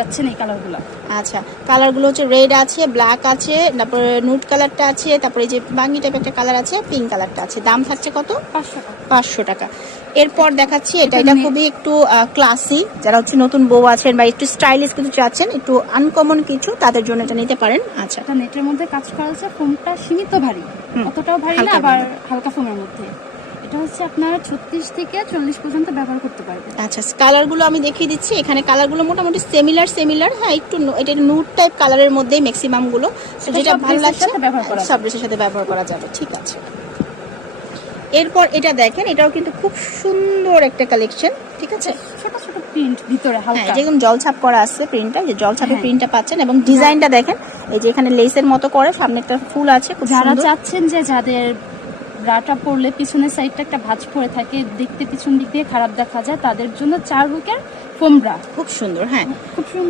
যাচ্ছেন এই কালারগুলো। আচ্ছা, কালারগুলো হচ্ছে রেড আছে, ব্ল্যাক আছে, তারপরে নুট কালারটা আছে, তারপরে এই যে বাঙ্গি টাইপ একটা কালার আছে, পিঙ্ক কালারটা আছে। দাম থাকছে কত? 500 টাকা। 500 টাকা। এরপর দেখাচ্ছি এটা খুবই একটু ক্লাসি, যারা হচ্ছে নতুন বউ আছেন বা একটু স্টাইলিশ কিছু চাচ্ছেন, একটু আনকমন কিছু, তাদের জন্য এটা নিতে পারেন। আচ্ছা, এটা নেটের মধ্যে কাজ করা আছে, ফোমটা সীমিত ভারী, অতটাও ভারী না, আবার হালকা ফোমের মধ্যে। এটা হচ্ছে আপনারা 36 থেকে 40 পর্যন্ত ব্যবহার করতে পারবেন। আচ্ছা, কালারগুলো আমি দেখিয়ে দিচ্ছি। এখানে কালারগুলো মোটামুটি সিমিলার। হ্যাঁ, একটু এটা নুট টাইপ কালারের মধ্যেই ম্যাক্সিমাম গুলো, যেটা ভালো লাগছে সব ড্রেসের সাথে ব্যবহার করা যাবে। ঠিক আছে, এরপর এটা দেখেন, এটাও কিন্তু খুব সুন্দর একটা কালেকশন। ঠিক আছে, ছোট ছোট প্রিন্ট ভিতরে হালকা, যেরকম জলছাপ করা আছে প্রিন্টটা, যে জলছাপের প্রিন্টটা পাচ্ছেন, এবং ডিজাইনটা দেখেন, এই যে এখানে লেসের মতো করে সামনে একটা ফুল আছে, খুব যারা সুন্দর। চাচ্ছেন যে যাদের ব্রাটা পরলে পিছনের সাইডটা একটা ভাঁজ পড়ে থাকে, দেখতে পিছন দিক দিয়ে খারাপ দেখা যায়, তাদের জন্য 4 হুকের ফোম ব্রা খুব সুন্দর। হ্যাঁ, খুব সুন্দর।